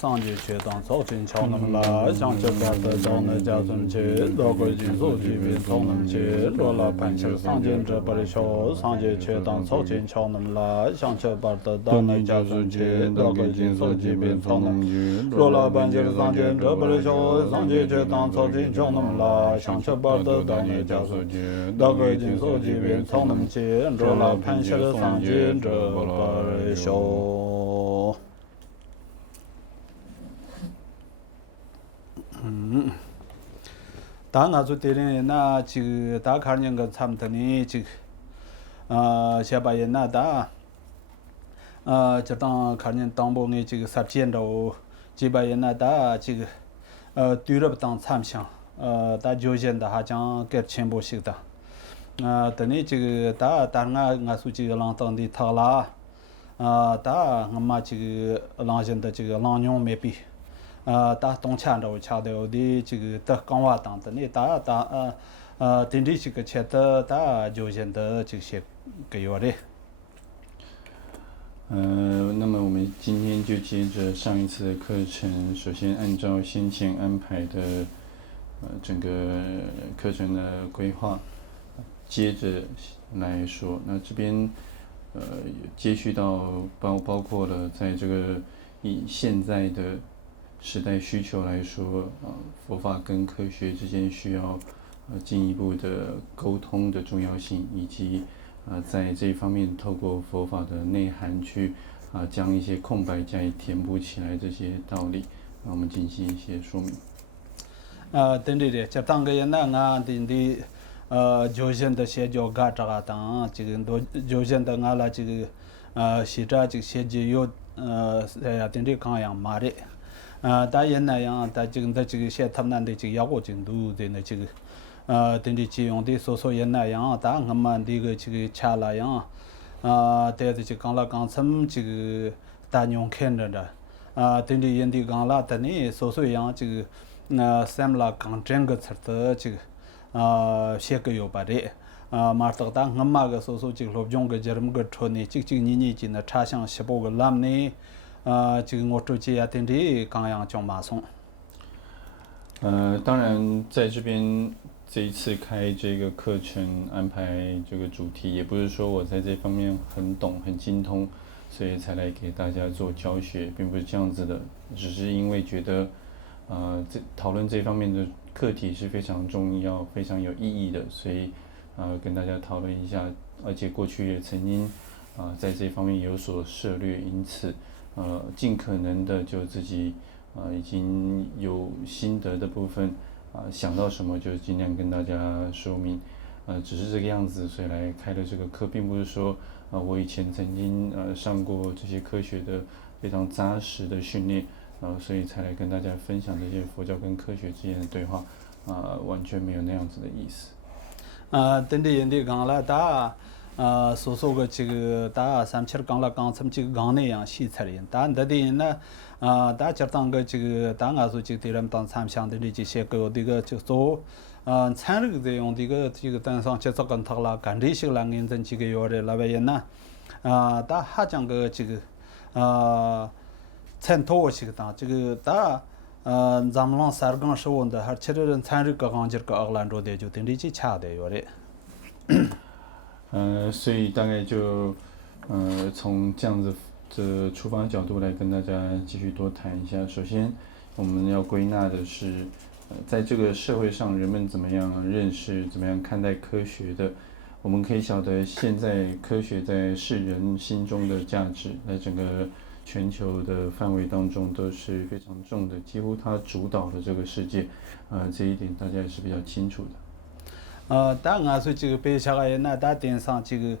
上节缺当草根桥那么拉，想吃巴的找那家村去，老个金手机边草那么去，罗拉盘起上节这巴的小，上节缺当草根桥那么拉，想吃巴的找那家村去，老个金手机边草那么去，罗拉盘起上节这巴的小，上节缺当草根桥那么拉，想吃巴的找那家村去，老个金手机边草那么去，罗拉盘起上节这巴的小。다 나주 때리나 지금 다 가는 거 참더니 지금 샤바에 나다 저당 가는 당봉에 지금 삽진도 지바에 나다 지금 뒤럽당 참상 다 조전다 하장 겹친보식다 더니 지금 다 다nga nga수 지금 랑당디 타라 다 엄마 지금 랑전다 지금 랑용 메비 다 동창도 차도디 지금 더 강화당더니 다 딘디식 쳇더 다 조전的这些个有的。那么我们今天就接着上一次的课程，首先按照先前安排的整个课程的规划，接着来说。那这边接续到包括了在这个以现在的时代需求来说，佛法跟科学之间需要进一步的沟通的重要性，以及在这一方面透过佛法的内涵去将一些空白加以填补起来这些道理，我们进行一些说明。对的，这当个人那的조선的写就嘎这个当这个都조선的俺啦这个写着这个写就有对的刚样嘛的。大人那样，他这个写他们的这个要过程度的那这个，等的使用的所人那样，他我们这个查那样，对的这刚了刚从这个大用看着的，等的人的刚了，但呢所样这个三了刚整个词的这个写个有把的。马特当我们个所这个罗中个这么个车呢，这你进的查项十八个栏呢。这个我周期也定的刚样讲马松。当然在这边这一次开这个课程安排这个主题，也不是说我在这方面很懂很精通，所以才来给大家做教学，并不是这样子的，只是因为觉得讨论这方面的课题是非常重要、非常有意义的，所以跟大家讨论一下，而且过去也曾经在这方面有所涉略，因此尽可能的就自己已经有心得的部分想到什么就尽量跟大家说明，只是这个样子，所以来开了这个课，并不是说我以前曾经上过这些科学的非常扎实的训练，所以才来跟大家分享这些佛教跟科学之间的对话，完全没有那样子的意思。等的人的讲了大。所个这个大三七刚了刚从这个刚那样细出来，但的人呢，大家当个这个大家说这个人当参详的这些个这个就说，参与的用这个当上接触跟他了，干这些了认真这个有的那边呢，大还讲个这个参透这个当这个大。咱们让三个说的，还其他人参与个行业个阿兰州的就等这些差的有的。所以大概就从这样子的出发角度来跟大家继续多谈一下。首先，我们要归纳的是，在这个社会上，人们怎么样认识、怎么样看待科学的。我们可以晓得，现在科学在世人心中的价值，在整个全球的范围当中都是非常重的，几乎它主导了这个世界。这一点大家也是比较清楚的。当然说这个北下个人呢，大电商这个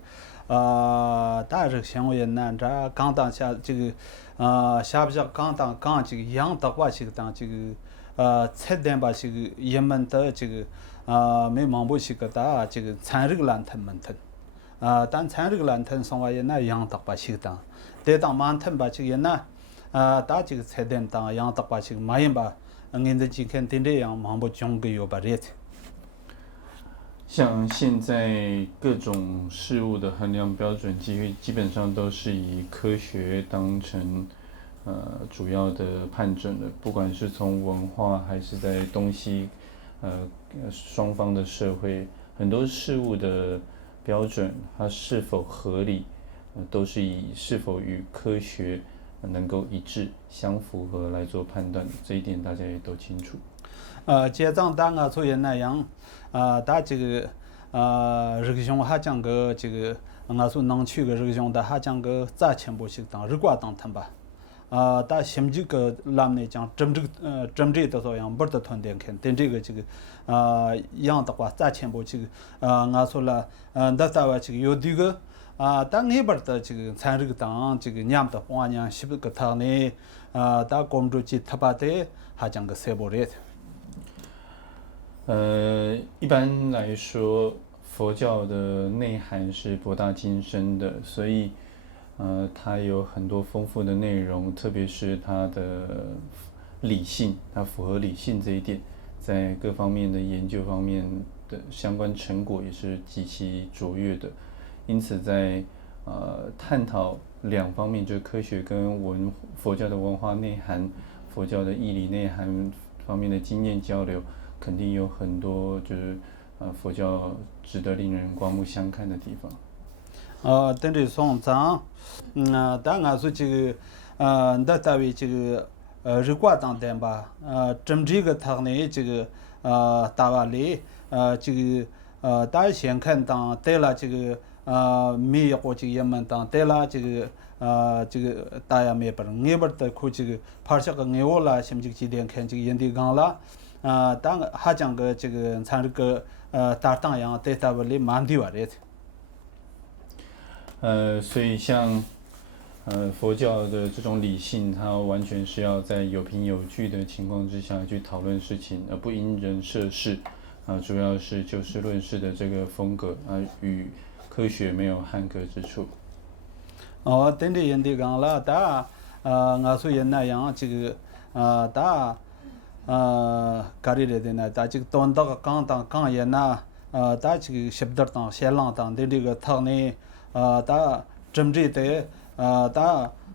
大这个项目人呢，这刚当下这个下不下刚当刚这个养的话这个当这个菜单吧这个人们的这个没忙不这个大这个参与个烂腾门腾但参与个烂腾上话人呢养的吧这个当，得当满腾吧这个人呢大这个菜单当养的吧这个买人吧，人的这看天这样忙不中个有吧热的。像现在各种事物的衡量标准，基本上都是以科学当成主要的判准的，不管是从文化还是在东西双方的社会很多事物的标准，它是否合理，都是以是否与科学能够一致相符合来做判断，这一点大家也都清楚。接账单啊，做人那样，打这个日个熊还讲个这个，我说能去个日个熊的还讲个咋全部去当日挂当他吧，打心这个咱们讲政治的作用不得团点看，但这个样的话咋全部去我说了，那咱话这个有这个。当那边的这个参这个当这个娘的话娘是不个他呢？打工作去他把的还讲个塞博热。一般来说，佛教的内涵是博大精深的，所以它有很多丰富的内容，特别是它的理性，它符合理性这一点，在各方面的研究方面的相关成果也是极其卓越的。因此在探讨两方面，就是科学跟佛教的文化内涵、佛教的义理内涵方面的经验交流，肯定有很多就是佛教值得令人刮目相看的地方。等于说咱，当俺说这个，那单位这个日挂当点吧，整这个他呢这个大瓦里，这个大家先看当对了这个没或这个也门当对了这个大家没本，俺本的可这个怕这个俺我啦，甚至几点看这个原地讲啦，当还讲个这个参这个大当样对大瓦里蛮地瓦的。所以像佛教的这种理性，它完全是要在有凭有据的情况之下去讨论事情，而不因人设事。主要是就事论事的这个风格，与科学没有汉格之处。等于人家讲了，我说人那样这个咖喱来的呢，这个端到刚人呐，这个写不得当写浪当的这个他呢，真正的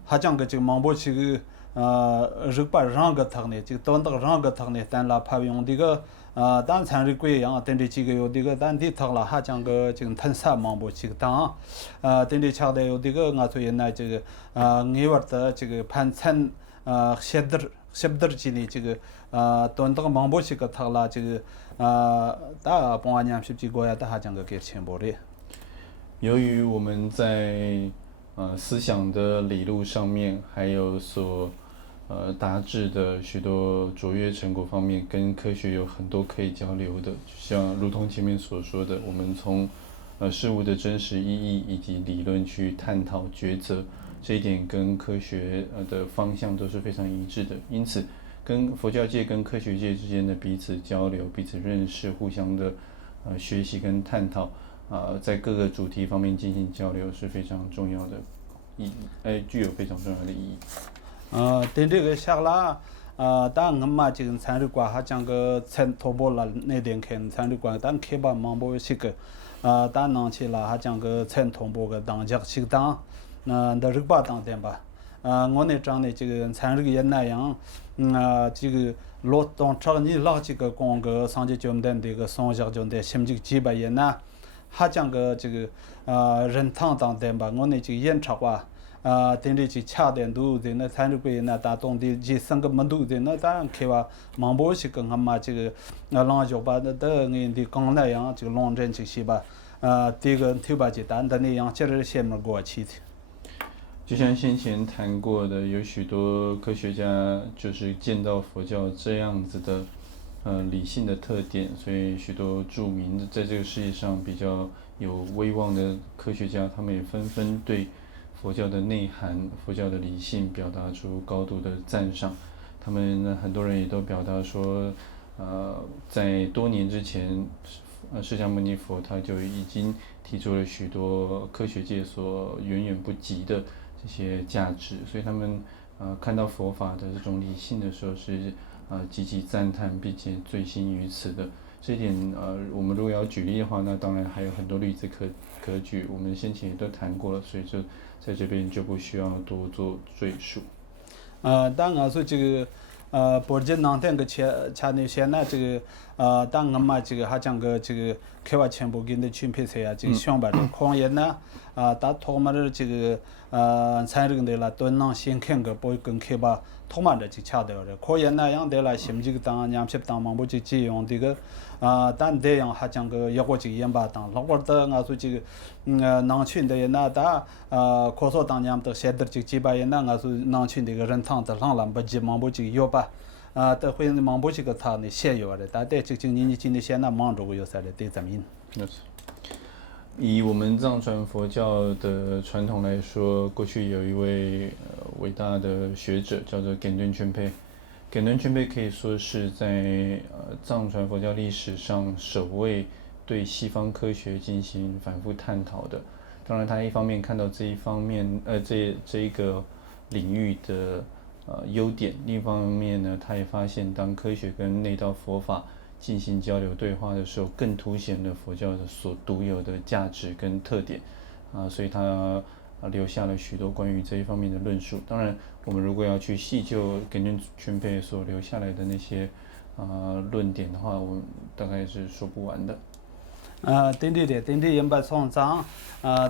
还讲个这个忙不起个日把让个他呢，这个端到让个他呢，但啦怕用这个但参日贵样，等于这个有这个但地他啦还讲个这个腾啥忙不起个当，等于恰的有这个我说人那这个你玩的这个盘参写不得起呢这个端到忙不起个他啦这个大帮俺娘是几个呀，还讲个给钱不的。由于我们在思想的理路上面，还有所达至的许多卓越成果方面，跟科学有很多可以交流的。就像如同前面所说的，我们从事物的真实意义以及理论去探讨抉择，这一点跟科学的方向都是非常一致的。因此，跟佛教界跟科学界之间的彼此交流、彼此认识、互相的学习跟探讨。在各个主题方面进行交流是非常重要的意义，具有非常重要的意义。对这个下啦，但我们这个参与过还讲个参托波了那点看参与过，但开吧忙不是个，但能去了还讲个参托波个当家去当，那日吧当点吧，我那张的这个参与个也那样，这个落当场你老这个光个上级就们这个上下就的甚至几百也那。还讲个这个人堂当点吧，我那这个演唱吧，等于去恰点度的那参与过那打动的去三个门度的那当然开吧，忙不是跟俺妈这个浪就把那俺的刚那样这个long针这些吧，这个头把去单的那样接着先么过去的。就像先前谈过的，有许多科学家就是见到佛教这样子的。理性的特点，所以许多著名的在这个世界上比较有威望的科学家，他们也纷纷对佛教的内涵、佛教的理性表达出高度的赞赏。他们很多人也都表达说，在多年之前，释迦牟尼佛他就已经提出了许多科学界所远远不及的这些价值，所以他们看到佛法的这种理性的时候是。积极赞叹，并且醉心于此的这一点，我们如果要举例的话，那当然还有很多例子可举，我们先前也都谈过了，所以就在这边就不需要多做赘述。当俺说这个波尔南天个前那些呢，这个当俺嘛这个还讲个这个开发全部给的群配车啊，这个上班的矿业呢打托马的这个参与的啦，端囊先看个不跟开发托马的就恰到的，矿业那样的啦，甚至个当娘些当忙不就这样这个但这样还讲个要过这个研发当，老过的俺说这个农村的那打科索当年的现在这几百年那俺说农村的个人趟的上了不急忙不这个要吧。但会忙不这个他呢现有的，但在这今年今年现在忙着个有啥的对怎么样？以我们藏传佛教的传统来说，过去有一位伟大的学者叫做耿敦全佩。耿敦全佩可以说是在藏传佛教历史上首位对西方科学进行反复探讨的。当然，他一方面看到这一方面这一个领域的优点，另一方面呢，他也发现当科学跟内道佛法进行交流对话的时候，更凸显了佛教的所独有的价值跟特点所以他留下了许多关于这一方面的论述。当然，我们如果要去细究耿敦全佩所留下来的那些论点的话，我们大概是说不完的。对人把上涨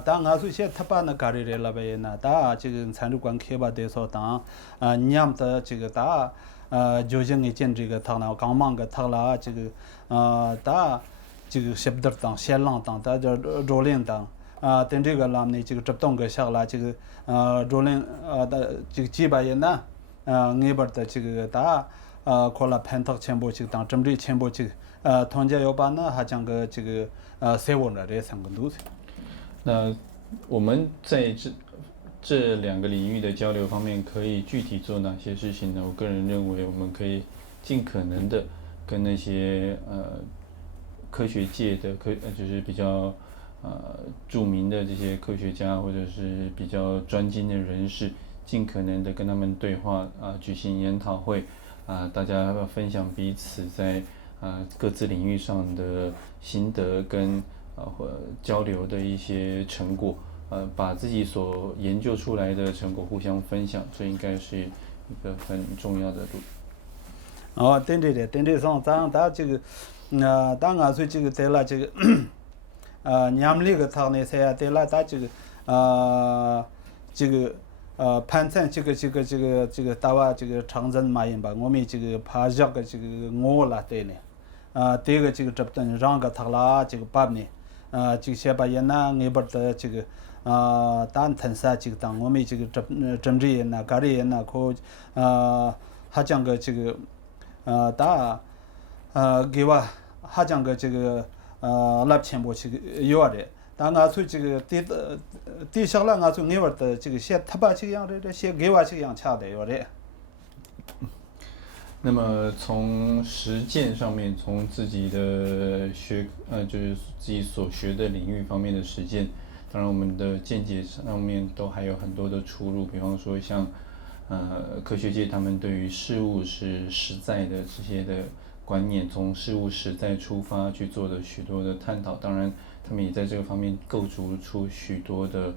当俺说些他把那搞的了呗那打这个参与关开发的说当娘的这个打就像以前这个他那刚忙个他啦这个打这个写不得当写浪当打叫罗连当等这个啦呢这个这动个下来这个罗连的这个几百年呢那边的这个打可能偏头全部这个当针对全部这个团结要把呢还讲个这个社会的这三个东西。那我们在这两个领域的交流方面，可以具体做哪些事情呢？我个人认为，我们可以尽可能的跟那些科学界的就是比较著名的这些科学家或者是比较专精的人士，尽可能的跟他们对话举行研讨会大家分享彼此在各自领域上的心得跟交流的一些成果，把自己所研究出来的成果互相分享，这应该是一个很重要的路。对上咱这个当俺说这个对了这个娘们那个他呢才对了他这个这个盘缠这个大娃这个长征嘛人吧，我们这个爬下个这个我啦对呢。这个这个这等让个他啦这个把呢这个些把人呐那边的这个单腾啥这个当我们这个政治人呐个人呐可还讲个这个打给我还讲个这个那钱不这个有的但俺说这个地上了俺说那边的这个些他把这样的些给我这样差的有的。那么从实践上面，从自己的就是自己所学的领域方面的实践，当然我们的见解上面都还有很多的出入。比方说像科学界他们对于事物是实在的这些的观念，从事物实在出发去做的许多的探讨。当然，他们也在这个方面构筑出许多的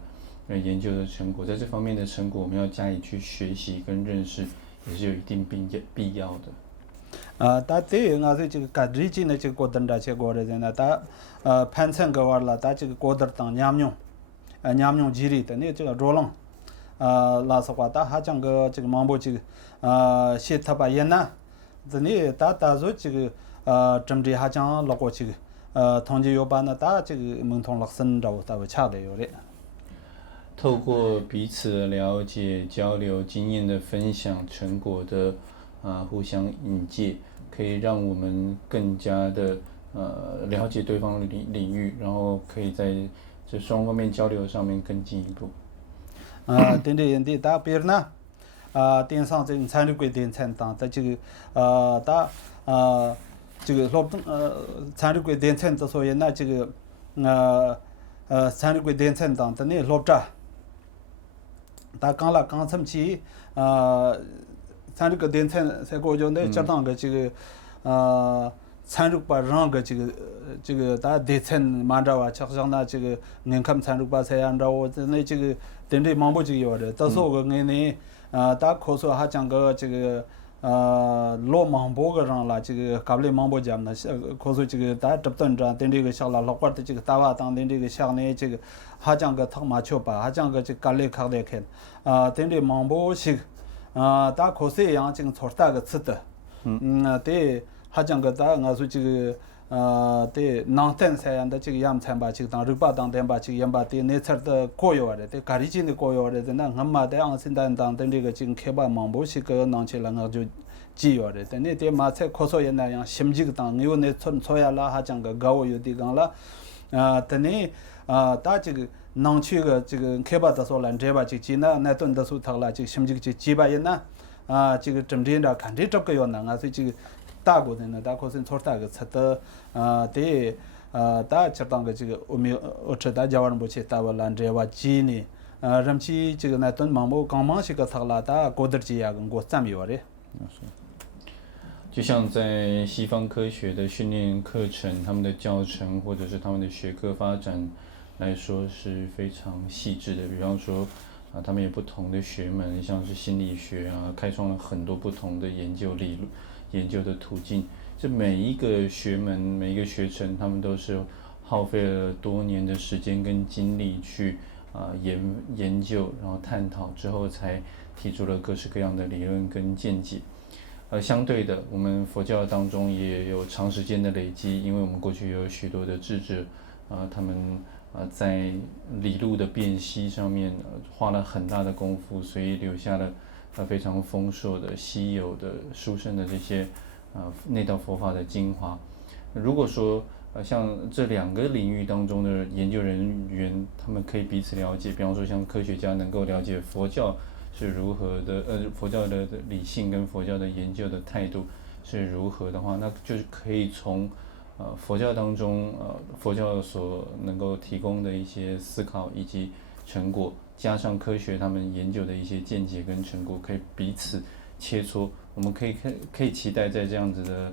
研究的成果。在这方面的成果，我们要加以去学习跟认识。也是有一定必要的。他对俺说这个各地区的这个国等这些国的人呢，他盘缠个完了，他这个国的当娘用基里的那这个罗浪，拉实话，他还讲个这个忙不这个写他把人呢，这里他说这个针对还讲落过这个统计有把呢，他这个门通落生着他会差的有的。透过彼此的了解、交流、经验的分享、成果的互相引介，可以让我们更加的了解对方的领域，然后可以在这双方面交流上面更进一步。对，打比如呢，电商这个参与过电产当，在这个这个参与过电产的所以呢，这个参与过电产当的呢落着。他刚参起参与个电产在国家内加当个这个参与把让个这个他电产马着啊，就像那这个人看参与把才按照我那这个电力忙不就有的，到时候个人呢다 코소 하장거 지금 로 망보가 랑라 지금 갑리 망보 잠나 코소 지금 다 접던자 된디가 샤라 lokwarta 지금 다와 당 된디가 샤네 지금 하장거 탁 맞춰봐 하장거 지금 갈레 카데켄 된디 망보식 다 코세 양 지금 sorta가 쓰다 대 하장거 다 가서 지금 대 낭텐 사양다 지금 얌 참바 지금 당 르바 당 덴바 지금 얌바 대 네처더 고요래 대 가리진의 고요래 나 엄마대 안신단 당 된디가 지금 개발 망보식 그 낭체랑 아주 지요래 근데 대 마체 코소에 나양 심지가 당 요네 촌 소야라 하장거 가오 요디강라 tani ta chig nangchi ga chig kheba da so lan jeba chig china na ton da su thagla chig shimji chig chiba yana chig chimdin da khandi top ka yona nga su chig ta go den da ko sen chorta ga chata te ta chatang ga chig umi ocha da jawan bo che ta wa lan jeba chi ni ramchi chig na ton mambo kangma shi ka thagla ta godar chi ya go tsam yore 就像在西方科学的训练课程，他们的教程或者是他们的学科发展来说是非常细致的。比方说，他们有不同的学门，像是心理学开创了很多不同的研究理论、研究的途径。这每一个学门、每一个学程，他们都是耗费了多年的时间跟精力去研究，然后探讨之后，才提出了各式各样的理论跟见解。相对的，我们佛教当中也有长时间的累积，因为我们过去有许多的智者，他们在理路的辨析上面花了很大的功夫，所以留下了非常丰硕的、稀有的、殊胜的这些内道佛法的精华。如果说像这两个领域当中的研究人员，他们可以彼此了解，比方说像科学家能够了解佛教是如何的，佛教的理性跟佛教的研究的态度是如何的话，那就是可以从佛教当中佛教所能够提供的一些思考以及成果，加上科学他们研究的一些见解跟成果，可以彼此切磋。我们可以期待在这样子的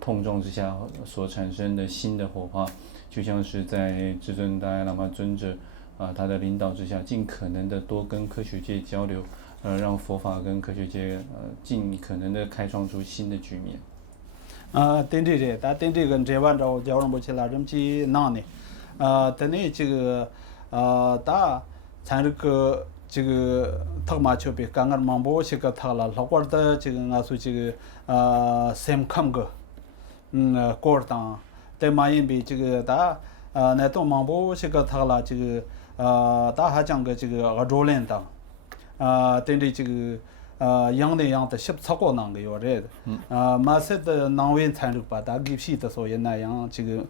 碰撞之下所产生的新的火花，就像是在至尊达赖喇嘛尊者他的领导之下，尽可能的多跟科学界交流，让佛法跟科学界尽可能的开创出新的局面。定这些，但定这个这晚上交通不起来，这么去弄呢？等你这个打参这个他妈就比刚刚忙不这个他了，老怪的这个俺说这个same 看个过当，但嘛因比这个打那东忙不这个他了这个打还讲个这个罗连当等这个养的十超过那个有这的马赛的南边参与把打给西的所以那样这个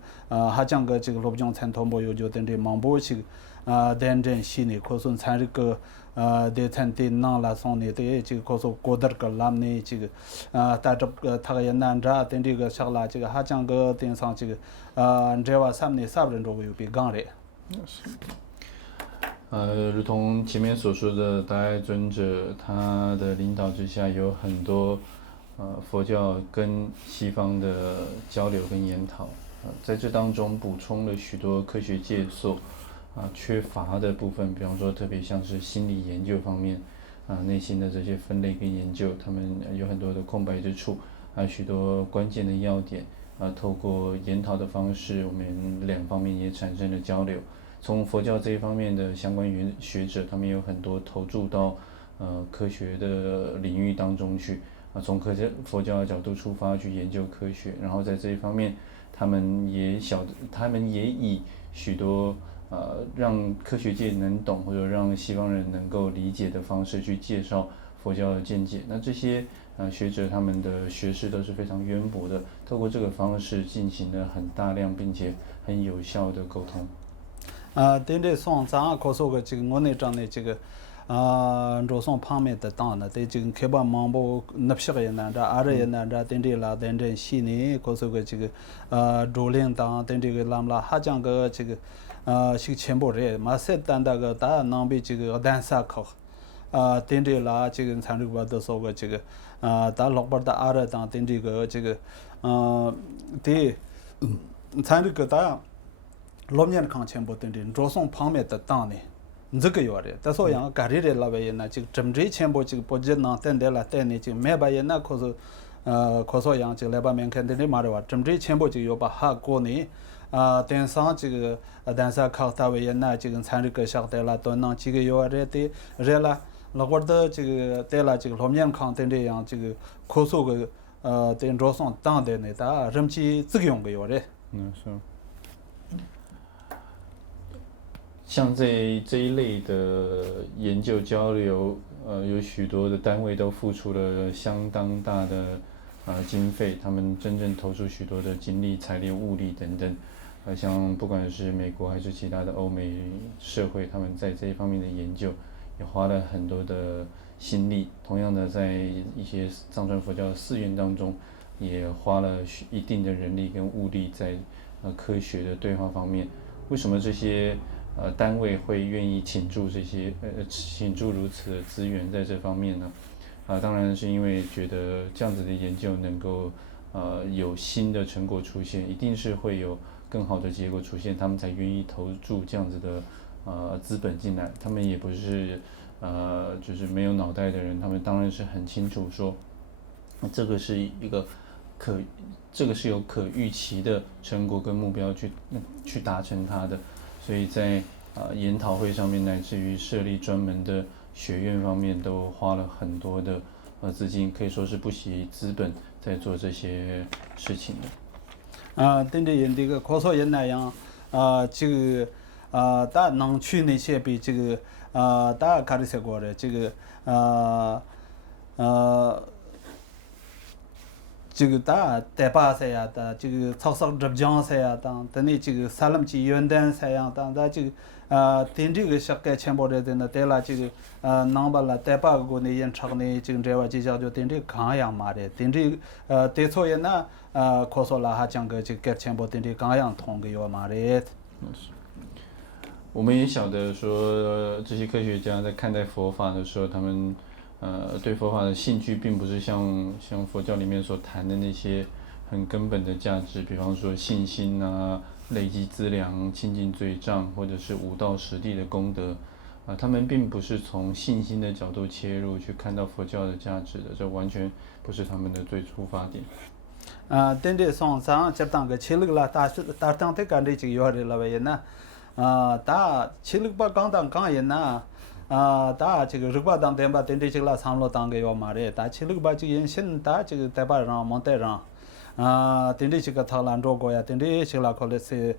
还讲个这个罗江参同步有就等这忙不这个等阵西呢可算参与个de thanti na la son ne te chi ko so kodar ka lam ne chi ta jab tha ga yan nan ra ten ri ga sha la chi ha chang ga ten sang chi ndewa sam ne sab ren ro yu bi gang re 如同前面所说的，达赖尊者他的领导之下，有很多佛教跟西方的交流跟研讨，在这当中补充了许多科学界所缺乏的部分，比方说特别像是心理研究方面内心的这些分类跟研究，他们有很多的空白之处，还有许多关键的要点透过研讨的方式，我们两方面也产生了交流。从佛教这一方面的相关学者，他们有很多投注到科学的领域当中去从佛教的角度出发去研究科学，然后在这一方面，他们也以许多让科学界能懂或者让西方人能够理解的方式去介绍佛教的见解。那这些学者他们的学识都是非常渊博的，透过这个方式进行了很大量并且很有效的沟通。等这上咱可说个这个我那张的这个罗宋旁边的当呢，对这个开把忙不那些个人这二人这等这啦等这西呢可说个这个罗连当等这个咱们啦还讲个这个是全部人马赛单那个大南边这个单沙考等这啦这个参与过的说个这个大老板的二人当等这个这个对参与个大老年康全部等这罗宋旁边的当呢这个有的，但是样家里的老百姓呢，这个政治全部这个不仅能等待了，等你这每把人呢，可是样这个来把面看的你嘛的话，政治全部就有把哈过呢，电商这个但是靠他为人呢，这个参与个晓得了，都能这个有的热了，那会儿的这个对了，这个老面看等这样这个可说个电招商当的呢，他人气这个用个有的。是。像这一类的研究交流，有许多的单位都付出了相当大的经费，他们真正投出许多的精力、财力、物力等等。像不管是美国还是其他的欧美社会，他们在这一方面的研究也花了很多的心力。同样的，在一些藏传佛教的寺院当中，也花了一定的人力跟物力在科学的对话方面。为什么这些单位会愿意倾注如此的资源在这方面呢？当然是因为觉得这样子的研究能够有新的成果出现，一定是会有更好的结果出现，他们才愿意投注这样子的资本进来。他们也不是就是没有脑袋的人，他们当然是很清楚说，这个是有可预期的成果跟目标去达成它的。所以在研讨会上面，乃至于设立专门的学院方面，都花了很多的资金，可以说是不惜资本在做这些事情的。等着人这个科索人那样，这个大能去那些比这个大卡里些过的这个这个大代巴赛呀，的这个草上浙江赛呀，等你这个萨勒姆基元旦赛呀，的这个等这个小改全部的呢，带了这个能把了代巴个呢演唱呢，这个这话就叫做等这康阳嘛的，等这对错人呢可说了还讲个这个改全部等这康阳通个有嘛的。我们也晓得说，这些科学家在看待佛法的时候，他们对佛法的兴趣并不是像佛教里面所谈的那些很根本的价值，比方说信心啊、累积资粮、清净罪障，或者是悟道实地的功德，他们并不是从信心的角度切入去看到佛教的价值的，这完全不是他们的最出发点。等这上上接当个七六啦，大当的干的这个有的了为呢，大七六把刚人呐。大这个日巴当等把等这个长路当个要嘛的，大七六把这个现大这个代把上蒙代上，等这个他兰着过呀，等这个可能是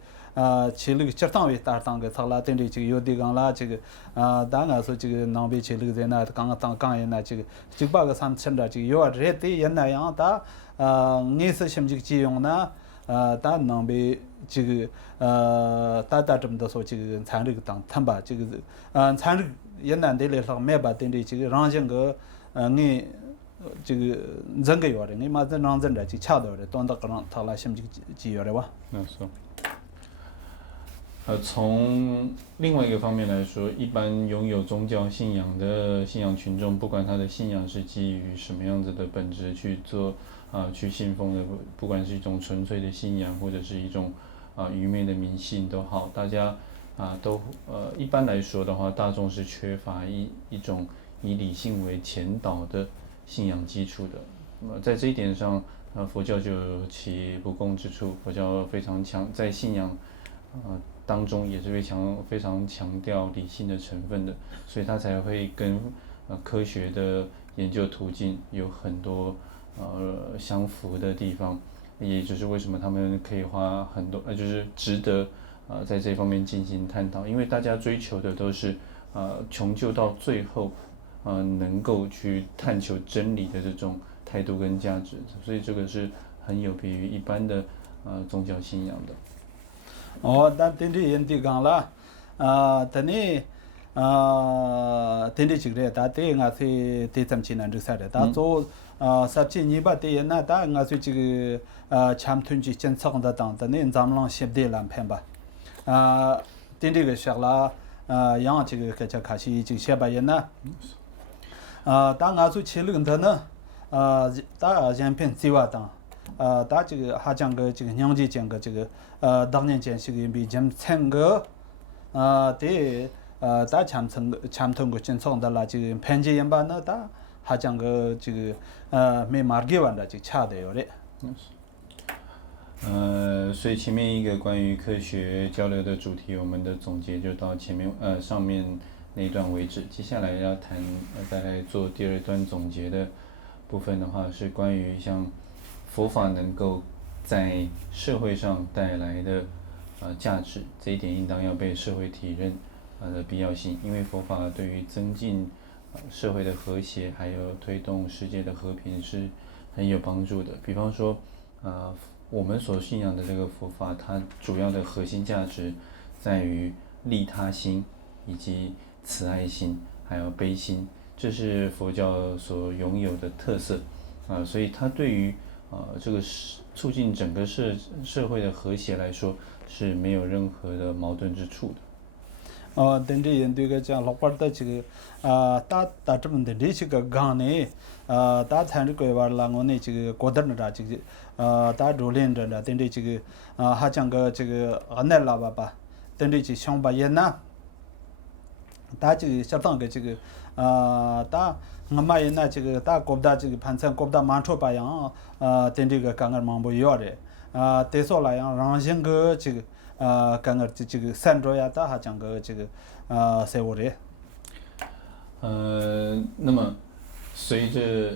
七六接当为大当个他啦，等这个有的讲啦这个当然说这个南北七六在那刚人那这个把个三千的这个有热的人那样大你是什么这个基用呢？大南北这个大这么多说这个参这个当他把这个参这个。也难得来上买把等的这个让这个你这个整个月的你嘛这让整的就恰到的，当到个让他来什么几月的哇？是。从另外一个方面来说，一般拥有宗教信仰的信仰群众，不管他的信仰是基于什么样子的本质去做去信奉的，不管是一种纯粹的信仰，或者是一种愚昧的迷信都好，大家。都一般来说的话，大众是缺乏一种以理性为前导的信仰基础的。那么在这一点上，佛教就有其不共之处。佛教非常强，在信仰当中也是非常强调理性的成分的，所以它才会跟科学的研究途径有很多相符的地方。也就是为什么他们可以花很多就是值得。在这方面进行探讨，因为大家追求的都是穷究到最后能够去探求真理的这种态度跟价值，所以这个是很有别于一般的宗教信仰的。但等这人地讲了，等你等这几个人，但对我是对咱们济南这啥的，但做17年吧对人那，但我是这个强团结建设的当，等你咱们协调来判吧。等这个下了，让这个开始这个下半年呢，当俺做起领的呢，大人品计划当，大这个还讲个这个讲个这个当年间是个比较参个，对다 참통 거 진송달라 지금 편지 연반나 다 하장 거 지금 매 마르게완다 지금 차대요래. 所以前面一个关于科学交流的主题，我们的总结就到前面上面那一段为止。接下来要谈再来做第二段总结的部分的话，是关于像佛法能够在社会上带来的价值，这一点应当要被社会体认的必要性，因为佛法对于增进社会的和谐，还有推动世界的和平是很有帮助的。比方说我们所信仰的这个佛法，它主要的核心价值在于利他心，以及慈爱心，还有悲心，这是佛教所拥有的特色所以它对于这个促进整个社会的和谐来说是没有任何的矛盾之处的。덴디 연두가 자 lokparda 지금 다 다트면 덴디 지금 강네 다 찬리 거 war랑오네 지금 고더나 지금 다 롤렌다 덴디 지금 하장거 지금 안날라바바 덴디 지 숑바예나 다 지금 샵당거 지금 다 ngamaina 지금 다 곱다 지금 반찬 곱다 많초 바양 덴디가 강을 망보 요래 대소라양 랑싱거 지금 강을 지금 산로야다 하장거 지금 세월에 那么随着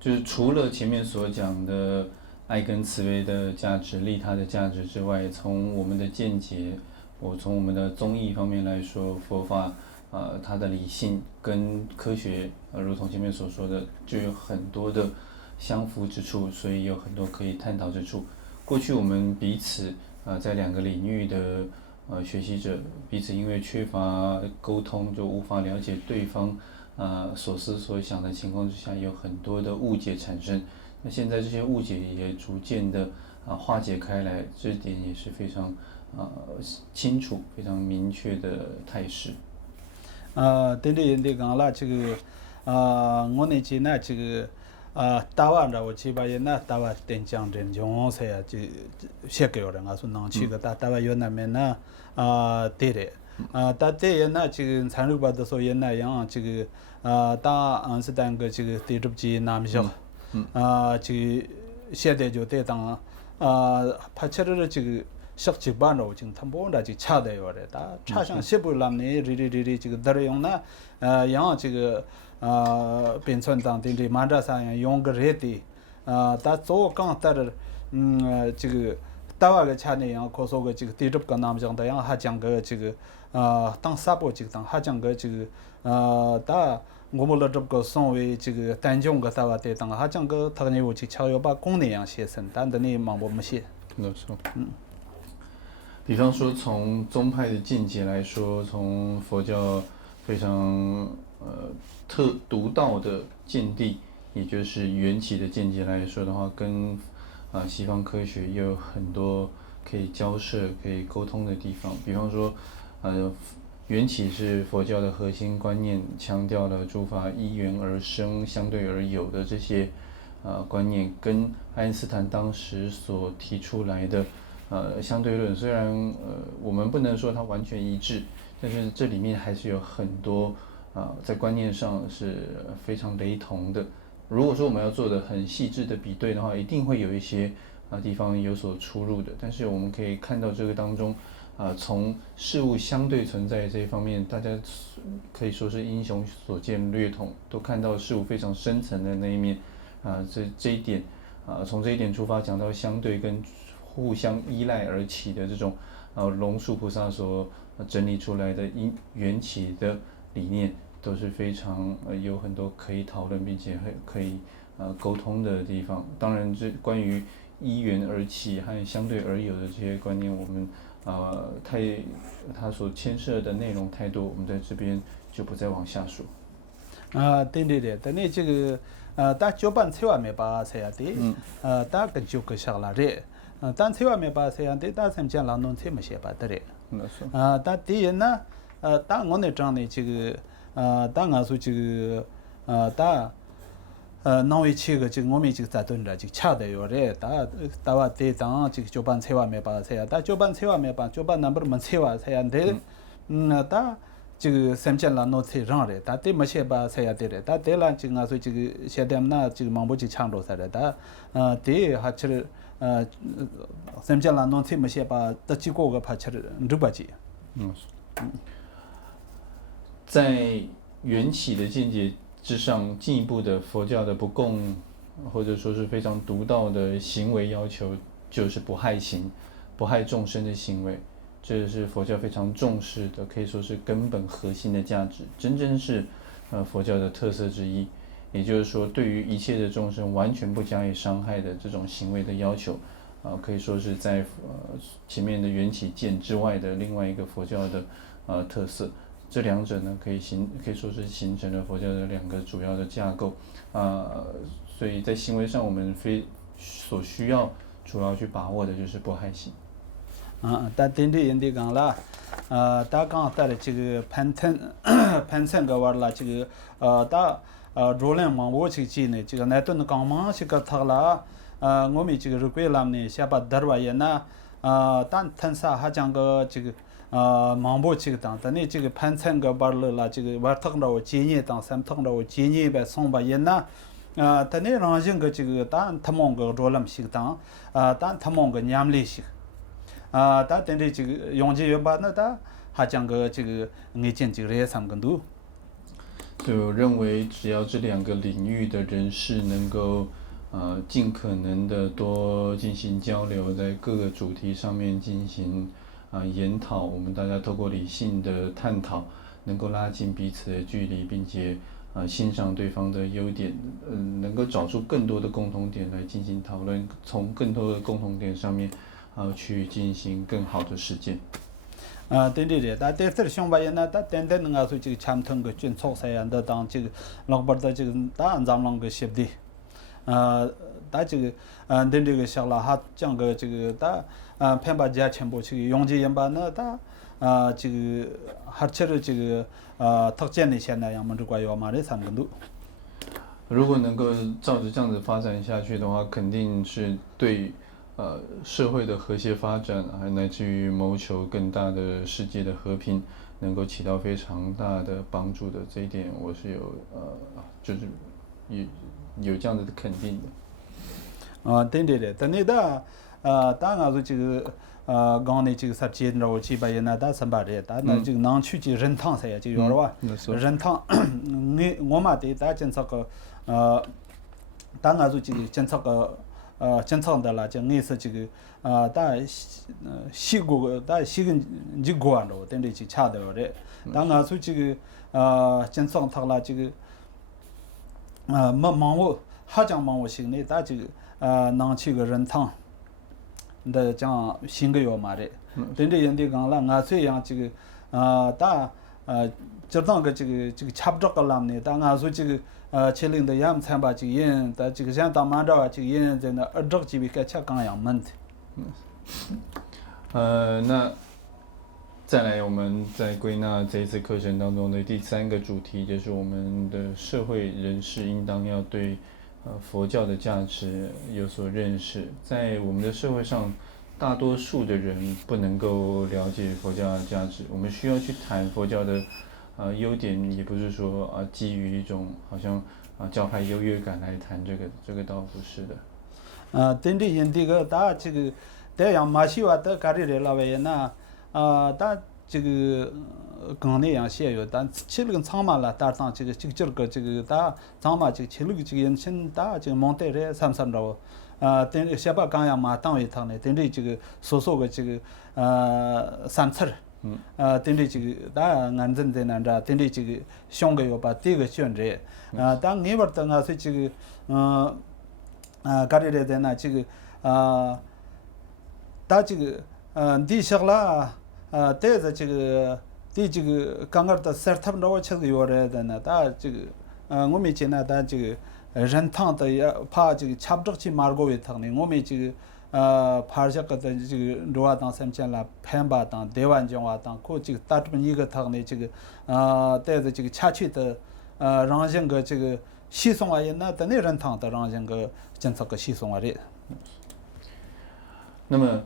就是除了前面所讲的爱跟慈悲的价值、利他的价值之外，从我们的见解，从我们的宗义方面来说，佛法它的理性跟科学如同前面所说的，就有很多的相符之处，所以有很多可以探讨之处。过去我们彼此在两个领域的学习者彼此因为缺乏沟通，就无法了解对方所思所想的情况之下，有很多的误解产生。那现在这些误解也逐渐的化解开来，这点也是非常清楚、非常明确的态势。덴디 강라 지금 오늘 지나 지금 다와라 오치바이나 다와 땡장된 정세야 지 셰게요랑 아주 나치가 다와 요나면나 데레 다데나 지금 산루바도서 옛날양 지금 다 안스단 거 지금 디럽지 남적 지금 시대조 대당 파처를 지금 석지반으로 지금 탐보다 지금 차대요래 다 차상 시불람네 리리리리 지금 더용나 양 지금 빈천당 딘디 만다사야 용거레디 다 조강 따르 지금 다와가 차네양 고소가 지금 디럽가 남정다 양 하장거 지금 땅 사보 지금 땅 하장거 지금 다 고물럽거 송웨 지금 단종거 다와대 땅 하장거 타네고 지금 차요바 공내양 시선 단단히 망보무시 比方说从宗派的见解来说，从佛教非常独到的见地，也就是缘起的见解来说的话，跟西方科学也有很多可以交涉、可以沟通的地方。比方说缘起是佛教的核心观念，强调了诸法依缘而生、相对而有的这些观念，跟爱因斯坦当时所提出来的相对论，虽然我们不能说它完全一致，但是这里面还是有很多在观念上是非常雷同的。如果说我们要做的很细致的比对的话，一定会有一些地方有所出入的。但是我们可以看到这个当中从事物相对存在这一方面，大家可以说是英雄所见略同，都看到事物非常深层的那一面这一点从这一点出发，讲到相对跟互相依赖而起的这种龙树菩萨所整理出来的缘起的理念，都是非常有很多可以讨论并且可以沟通的地方。当然这关于依缘而起和相对而有的这些观念，我们它所牵涉的内容太多，我们在这边就不再往下说。对，但你这个다 조반 세와메 바세야디 다 근주그 샤라레 단 세와메 바세야디 다 샘찬 란논 세마셰 바더레 다 디에나 다 오늘 장네 지금 다 가서 지금 다 나위 치가 지금 몸이 지금 자던라 지금 차대요래 다 다와 대당 지금 조반 세와메 바세야 다 조반 세와메 바 조반 넘버 만 세와 세야인데 다 지금 샘전라 노트 랑래 다 때마셔 봐 사야 되래 다 대란 지금 아서 지금 셰담나 지금 망보지 창도 살래 다대 하철 샘전라 노트 마셔 봐 더치고가 파철 르바지 在缘起的见解之上，进一步的佛教的不共，或者说是非常独到的行为要求，就是不害行、不害众生的行为。这是佛教非常重视的，可以说是根本核心的价值，真正是佛教的特色之一。也就是说，对于一切的众生完全不加以伤害的这种行为的要求，可以说是在前面的缘起见之外的另外一个佛教的特色。这两者呢，可以说是形成了佛教的两个主要的架构所以在行为上，我们所需要主要去把握的就是不害行。다 딘디 인디 강라 다 강타르 지금 펜센가 warla 지금 다 롤렌 망보 지네 지금 내돈 강망 시가 타라 ngomi 지금 루페 람네 샤바 더와예나 단 탄사 하장거 지금 망보 지금 당다니 지금 펜센가 barla 지금 와탁라고 지니 당 삼탁라고 지니 배 송바예나 tane rangjing ga 지금 단 탐몽 거 롤람 식당 단 탐몽 거 냠리 식 다 된데 지금 용지 연바나 다 하장 거 지금 내전 지금 래 삼건도 所以我认为，只要这两个领域的人士能够尽可能的多进行交流，在各个主题上面进行研讨，我们大家透过理性的探讨，能够拉近彼此的距离，并且欣赏对方的优点，能够找出更多的共同点来进行讨论，从更多的共同点上面去进行更好的实践。된디래 다 데스터 숑바이나 다 된데는 가서 지금 참통 거 준속사야한다 당 지금 럭버다 지금 다 안잠랑 거 셉디 다 지금 된디가 샤라 하장 거 지금 다 펜바자 첨보 지금 용지 연바나 다 지금 하처를 지금 턱전에现在 양만 주고요 말에 삼근도 如果能够照着这样子发展下去的话，肯定是对社会的和谐发展，还乃至于谋求更大的世界的和平，能够起到非常大的帮助的。这一点我是就是有这样子的肯定的。对对对，但你da当然这个刚才这个实践了去把人那da三八的，但那这个能去这人汤噻，就有了吧？人汤，我嘛的da检测个当然这个检测个检测的啦，就你是这个da西国da西个几国了，等于去查的了。当然这个检测他啦这个忙我还讲忙我心里da这个能去个人汤。的讲新个要嘛的，等着人家讲了，俺虽然这个大这当个这个差不多个làm呢，但俺说这个前领的也参把这个人，但这个像当马着这个人在那这几位个恰刚样问题。那再来我们在归纳这一次课程当中的第三个主题，就是我们的社会人士应当要对佛教的价值有所认识。在我们的社会上，大多数的人不能够了解佛教的价值。我们需要去谈佛教的优点，也不是说基于一种好像教派优越感来谈这个倒不是的。真的人这个大这个这样马西瓦的咖喱的老外呢大这个刚那样写有，但其实跟长嘛了，大上这个大长嘛这个其实这个人生大这个蒙代的三着，等于下把刚样嘛当为他呢，等于这个所个这个三次，等于这个大安正在那着，等于这个香港要把这个选择，当你玩的那是这个咖喱的在那这个大这个地上啦对着这个。对这个刚刚的三他们老吃有的呢，他这个我们现在他这个人汤的也怕这个差不多去马过一趟呢，我们这个怕这个的这个罗啊当三千啦，潘巴当台湾讲话当，过这个大这么一个趟呢，这个带着这个恰去的让人个这个稀松啊，那的那人汤的让人个检测个稀松啊的。那么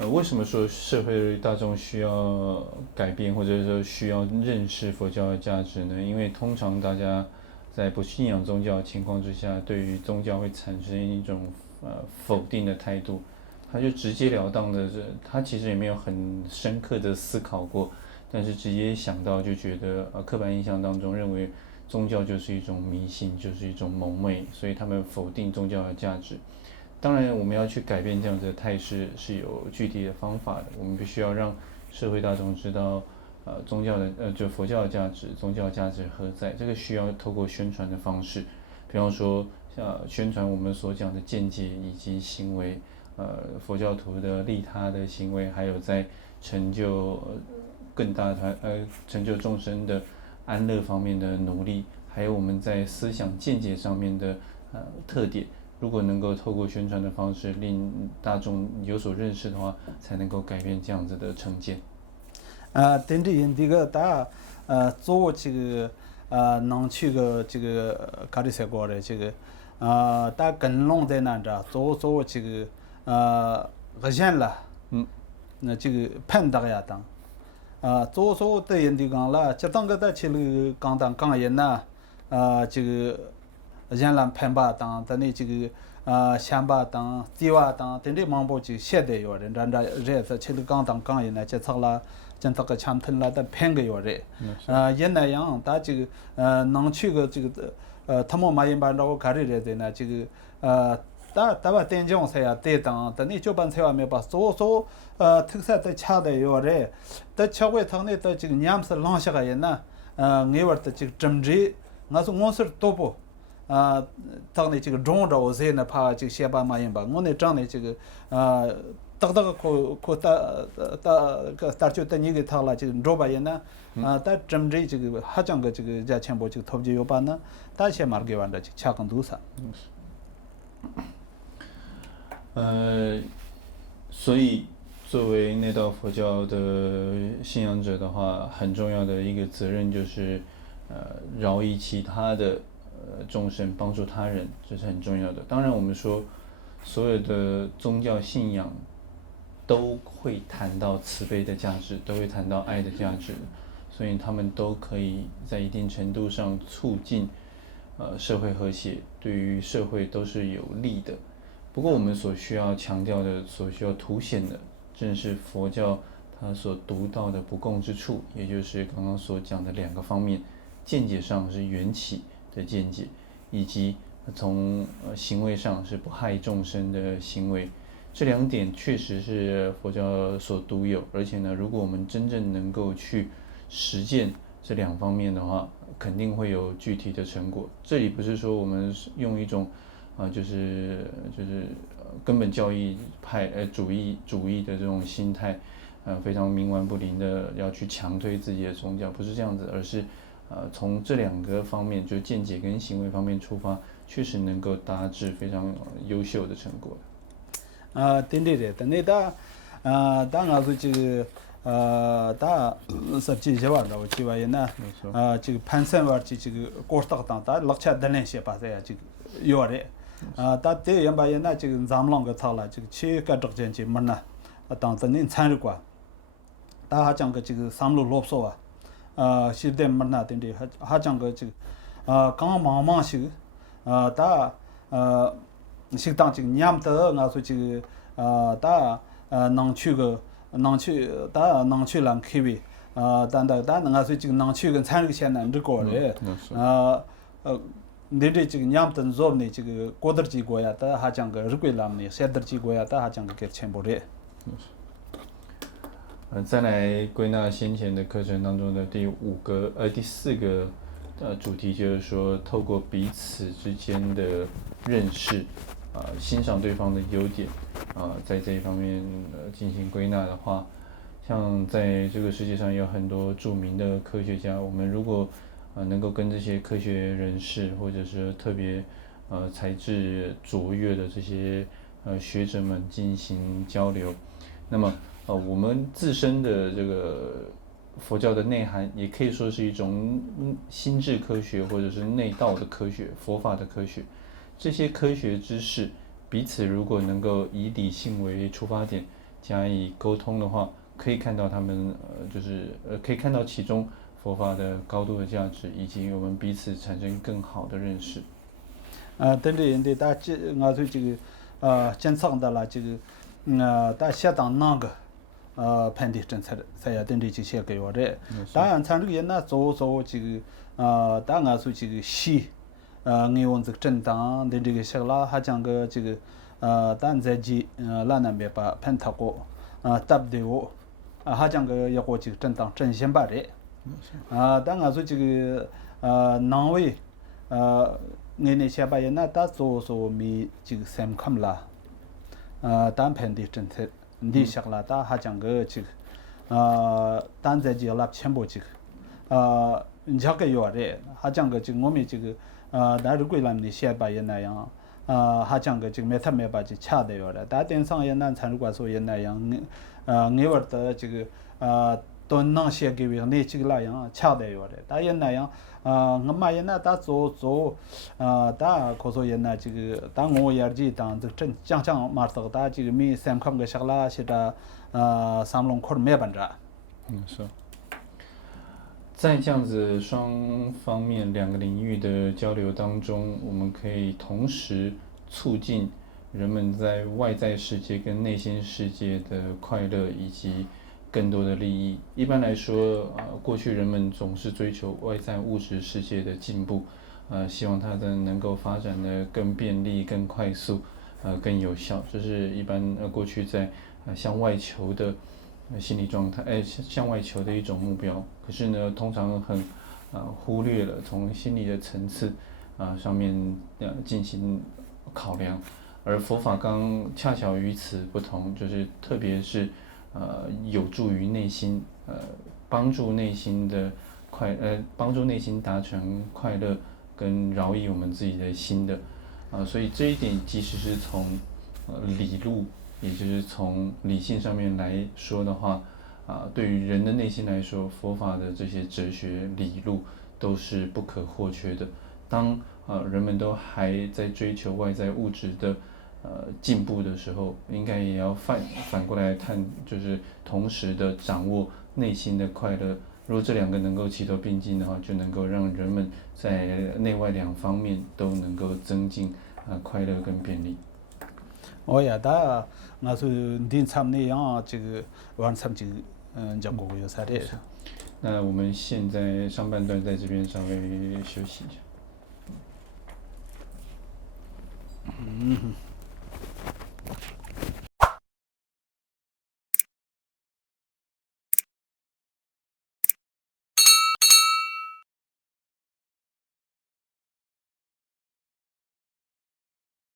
为什么说社会大众需要改变，或者说需要认识佛教的价值呢？因为通常大家在不信仰宗教的情况之下，对于宗教会产生一种否定的态度，他就直截了当的，他其实也没有很深刻的思考过，但是直接想到就觉得刻板印象当中认为宗教就是一种迷信，就是一种蒙昧，所以他们否定宗教的价值。当然，我们要去改变这样子的态势是有具体的方法的。我们必须要让社会大众知道，宗教的就佛教的价值，宗教的价值何在？这个需要透过宣传的方式，比方说宣传我们所讲的见解以及行为，佛教徒的利他的行为，还有在成就更大成就众生的安乐方面的努力，还有我们在思想见解上面的特点。如果能够透过宣传的方式令大众有所认识的话，才能够改变这样子的成见。等着这个大做这个能去个这个咖喱菜锅的这个大跟拢在那着做这个个线了，那这个判大呀当做的人的讲了，这当个在去了刚人呐这个。人来判吧当，但你这个想吧当，计划当，等你忙不就现代有人，人是去了刚人呢，这操了，真这个强吞了的偏个有人，也那样，他这个能去个这个他们买一般那个家里人的呢，这个他把电匠才呀对当，但你就办才话没把做特色的恰的有人，他恰会他那的这个娘是浪下个人呢，我玩的这个政治，我是多不。当你这个中着我现在怕这个先把嘛人吧，我那长的这个大个大就等你给他了这个中吧人呢但真正这个还讲个这个在全部这个投资有办呢，大些嘛给完的这个恰更多少。所以作为内道佛教的信仰者的话，很重要的一个责任就是饶益其他的。众生帮助他人，这是很重要的。当然，我们说所有的宗教信仰都会谈到慈悲的价值，都会谈到爱的价值，所以他们都可以在一定程度上促进社会和谐，对于社会都是有利的。不过，我们所需要强调的、所需要凸显的，正是佛教它所独到的不共之处，也就是刚刚所讲的两个方面：见解上是缘起的见解，以及从行为上是不害众生的行为，这两点确实是佛教所独有。而且呢，如果我们真正能够去实践这两方面的话，肯定会有具体的成果。这里不是说我们用一种就是根本教义派主义的这种心态，非常冥顽不灵的要去强推自己的宗教，不是这样子，而是从这两个方面，就见解跟行为方面出发，确实能够达至非常优秀的成果。对的，但那当俺说这个大实际上玩的，我记得也呢，这个盘山玩这个过道当，大落下的那些把这这个有的，大对人把也呢这个咱们两个他了，这个去个这件节目呢，当时您参与过，大还讲个这个三路落手啊。是的，么那等的还讲个这个刚忙些大适当这个年头俺说这个大能去大能去让开胃但俺说这个能去跟参与些难这个的你这个年头做呢这个过得几个呀大还讲个日规拉呢现得几个呀大还讲个给全部的再来归纳先前的课程当中的第四个主题，就是说透过彼此之间的认识，欣赏对方的优点，在这一方面进行归纳的话，像在这个世界上有很多著名的科学家，我们如果能够跟这些科学人士或者是特别才智卓越的这些学者们进行交流，那么我们自身的这个佛教的内涵，也可以说是一种心智科学或者是内道的科学，佛法的科学。这些科学知识彼此如果能够以理性为出发点，加以沟通的话，可以看到他们可以看到其中佛法的高度的价值，以及我们彼此产生更好的认识。等着人家大我说这个建厂的啦，这个大相当难个盘点政策的，才要等着这些给我的。当然，咱这个人呢做这个当我说这个西我们这个政党的这个些啦，还讲个这个但在几那那边把盘他过搭的我还讲个要过这个政党真先把的当我说这个南威我那些把人呢打做米这个三看啦单盘的政策你些啦打还讲个这个但在几啦全部这个你这个有的还讲个这个我们这个但如果咱们些把人那样还讲个这个没他没把这恰的有的但电商人呢参如果说人那样我的这个都能些给我那这个那样恰的有的但人那样我们人呢他做他可说人呢这个当我也是当这真讲嘛这个他这个米三看个啥啦是的三龙口没办着是在这样子双方面两个领域的交流当中，我们可以同时促进人们在外在世界跟内心世界的快乐以及更多的利益。一般来说，过去人们总是追求外在物质世界的进步，希望它的能够发展的更便利、更快速，更有效。这是一般过去在向外求的心理状态，向外求的一种目标。可是呢，通常很忽略了从心理的层次上面进行考量，而佛法刚恰巧与此不同，就是特别是有助于内心帮助内心的帮助内心达成快乐跟饶益我们自己的心的所以这一点即使是从理路，也就是从理性上面来说的话对于人的内心来说，佛法的这些哲学理路都是不可或缺的。当人们都还在追求外在物质的进步的时候，应该也要反过来看，就是同时的掌握内心的快乐。如果这两个能够齐头并进的话，就能够让人们在内外两方面都能够增进快乐跟便利。呀，da我说你参那样这个玩参这个叫过有啥的？那我们现在上半段在这边稍微休息一下。